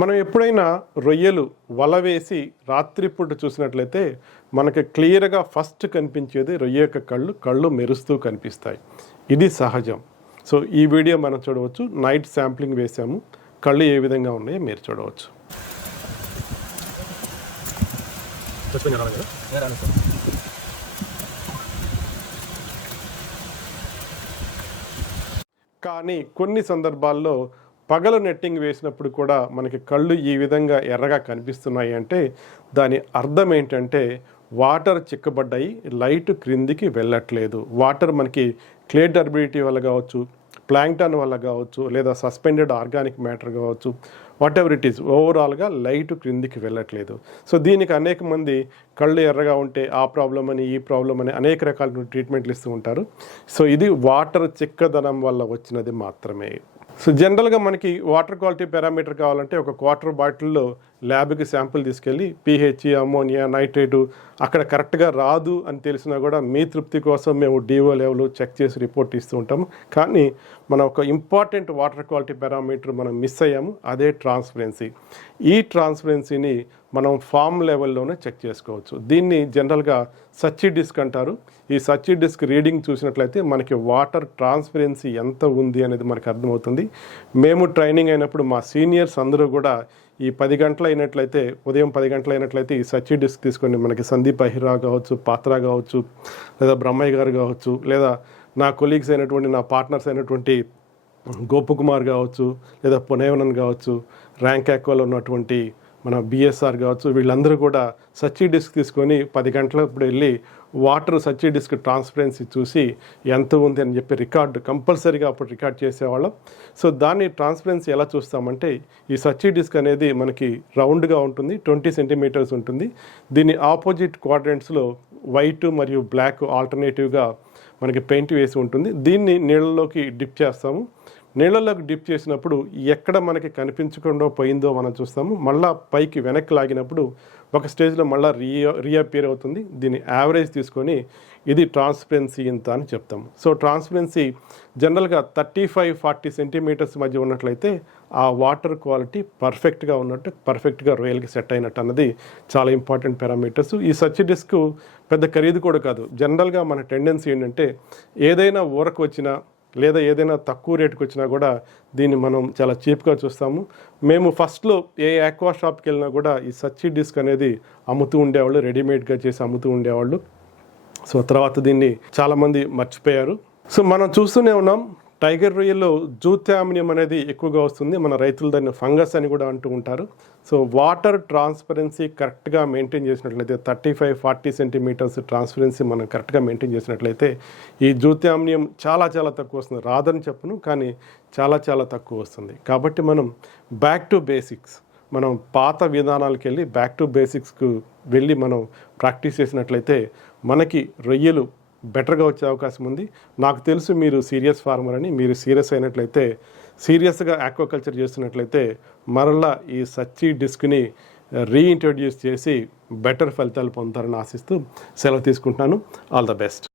మనం ఎప్పుడైనా రొయ్యలు వల వేసి రాత్రిపూట చూసినట్లయితే మనకి క్లియర్గా ఫస్ట్ కనిపించేది రొయ్య యొక్క కళ్ళు మెరుస్తూ కనిపిస్తాయి. ఇది సహజం. సో ఈ వీడియో మనం చూడవచ్చు. నైట్ శాంప్లింగ్ వేసాము, కళ్ళు ఏ విధంగా ఉన్నాయో మీరు చూడవచ్చు. కానీ కొన్ని సందర్భాల్లో పగలు నెట్టింగ్ వేసినప్పుడు కూడా మనకి కళ్ళు ఈ విధంగా ఎర్రగా కనిపిస్తున్నాయి అంటే దాని అర్థం ఏంటంటే వాటర్ చిక్కబడ్డాయి, లైట్ క్రిందికి వెళ్ళట్లేదు. వాటర్ మనకి క్లే టర్బిడిటీ వల్ల కావచ్చు, ప్లాంక్టన్ వల్ల కావచ్చు, లేదా సస్పెండెడ్ ఆర్గానిక్ మ్యాటర్ కావచ్చు, వాట్ ఎవర్ ఇట్ ఈస్, ఓవరాల్గా లైట్ క్రిందికి వెళ్ళట్లేదు. సో దీనికి అనేక మంది కళ్ళు ఎర్రగా ఉంటే ఆ ప్రాబ్లం అని ఈ ప్రాబ్లం అని అనేక రకాల ట్రీట్మెంట్లు ఇస్తూ ఉంటారు. సో ఇది వాటర్ చిక్కదనం వల్ల వచ్చినది మాత్రమే. సో జనరల్గా మనకి వాటర్ క్వాలిటీ పారామీటర్ కావాలంటే ఒక క్వార్టర్ బాటిల్లో ల్యాబ్కి శాంపుల్ తీసుకెళ్ళి పీహెచ్, అమోనియా, నైట్రేటు అక్కడ కరెక్ట్గా రాదు అని తెలిసినా కూడా మీ తృప్తి కోసం మేము డిఓ లెవెల్ చెక్ చేసి రిపోర్ట్ ఇస్తూ ఉంటాము. కానీ మన ఒక ఇంపార్టెంట్ వాటర్ క్వాలిటీ పారామీటర్ మనం మిస్ అయ్యాము, అదే ట్రాన్స్పరెన్సీ. ఈ ట్రాన్స్పరెన్సీని మనం ఫామ్ లెవెల్లోనే చెక్ చేసుకోవచ్చు. దీన్ని జనరల్గా సచ్చి డిస్క్ అంటారు. ఈ సచ్చి డిస్క్ రీడింగ్ చూసినట్లయితే మనకి వాటర్ ట్రాన్స్పరెన్సీ ఎంత ఉంది అనేది మనకు అర్థమవుతుంది. మేము ట్రైనింగ్ అయినప్పుడు మా సీనియర్స్ అందరూ కూడా ఈ 10 గంటలు అయినట్లయితే, ఉదయం 10 గంటలు అయినట్లయితే ఈ సచ్చి డిస్క్ తీసుకొని మనకి సందీప్ అహిరా కావచ్చు, పాత్ర కావచ్చు, లేదా బ్రహ్మయ్య గారు కావచ్చు, లేదా నా కొలీగ్స్ అయినటువంటి నా పార్ట్నర్స్ అయినటువంటి గోపకుమార్ కావచ్చు, లేదా పునేవనన్ కావచ్చు, ర్యాంక్ యాక్వాలో ఉన్నటువంటి మన బిఎస్ఆర్ కావచ్చు, వీళ్ళందరూ కూడా సచ్చి డిస్క్ తీసుకొని 10 గంటలప్పుడు వెళ్ళి వాటర్ సచ్చి డిస్క్ ట్రాన్స్పరెన్సీ చూసి ఎంత ఉంది అని చెప్పి రికార్డు కంపల్సరీగా అప్పుడు రికార్డ్ చేసేవాళ్ళం. సో దాన్ని ట్రాన్స్పరెన్సీ ఎలా చూస్తామంటే ఈ సచ్చి డిస్క్ అనేది మనకి రౌండ్గా ఉంటుంది, 20 సెంటీమీటర్స్ ఉంటుంది. దీని ఆపోజిట్ క్వాడ్రంట్స్లో వైట్ మరియు బ్లాక్ ఆల్టర్నేటివ్గా మనకి పెయింట్ వేసి ఉంటుంది. దీన్ని నీళ్ళలోకి డిప్ చేస్తాము. నీళ్ళలోకి డిప్ చేసినప్పుడు ఎక్కడ మనకి కనిపించకుండా పోయిందో మనం చూస్తాము. మళ్ళీ పైకి వెనక్కి లాగినప్పుడు ఒక స్టేజ్లో మళ్ళీ రీఅపియర్ అవుతుంది. దీన్ని యావరేజ్ తీసుకొని ఇది ట్రాన్స్పరెన్సీ ఇంత అని చెప్తాము. సో ట్రాన్స్పరెన్సీ జనరల్గా 35-40 సెంటీమీటర్స్ మధ్య ఉన్నట్లయితే ఆ వాటర్ క్వాలిటీ పర్ఫెక్ట్గా ఉన్నట్టు, పర్ఫెక్ట్గా రొయ్యలకి సెట్ అయినట్టు అన్నది చాలా ఇంపార్టెంట్ పారామీటర్స్. ఈ సచ్చి డిస్క్ పెద్ద ఖరీదు కూడా కాదు. జనరల్గా మన టెండెన్సీ ఏంటంటే ఏదైనా ఊరకు వచ్చినా లేదా ఏదైనా తక్కువ రేటుకి వచ్చినా కూడా దీన్ని మనం చాలా చీప్గా చూస్తాము. మేము ఫస్ట్లో ఏ ఆక్వా షాప్కి వెళ్ళినా కూడా ఈ సచ్చి డిస్క్ అనేది అమ్ముతూ ఉండేవాళ్ళు, రెడీమేడ్గా చేసి అమ్ముతూ ఉండేవాళ్ళు. సో తర్వాత దీన్ని చాలామంది మర్చిపోయారు. సో మనం చూస్తూనే ఉన్నాం, టైగర్ రొయ్యల్లో జూథామినియం అనేది ఎక్కువగా వస్తుంది. మన రైతులు దాన్ని ఫంగస్ అని కూడా అంటూ ఉంటారు. సో వాటర్ ట్రాన్స్పరెన్సీ కరెక్ట్గా మెయింటైన్ చేసినట్లయితే 35-40 సెంటీమీటర్స్ ట్రాన్స్పరెన్సీ మనం కరెక్ట్గా మెయింటైన్ చేసినట్లయితే ఈ జూథామినియం చాలా చాలా తక్కువ వస్తుంది. రాదని చెప్పను, కానీ చాలా చాలా తక్కువ వస్తుంది. కాబట్టి మనం బ్యాక్ టు బేసిక్స్, మనం పాత విధానాలకు వెళ్ళి బ్యాక్ టు బేసిక్స్కు వెళ్ళి మనం ప్రాక్టీస్ చేసినట్లయితే మనకి రొయ్యలు బెటర్గా వచ్చే అవకాశం ఉంది. నాకు తెలుసు మీరు సీరియస్ ఫార్మర్ అని. మీరు సీరియస్ అయినట్లయితే, సీరియస్గా ఆక్వాకల్చర్ చేస్తున్నట్లయితే మరలా ఈ సచ్చి డిస్క్ని రీఇంట్రడ్యూస్ చేసి బెటర్ ఫలితాలు పొందుతారని ఆశిస్తూ సెలవు తీసుకుంటున్నాను. All the best.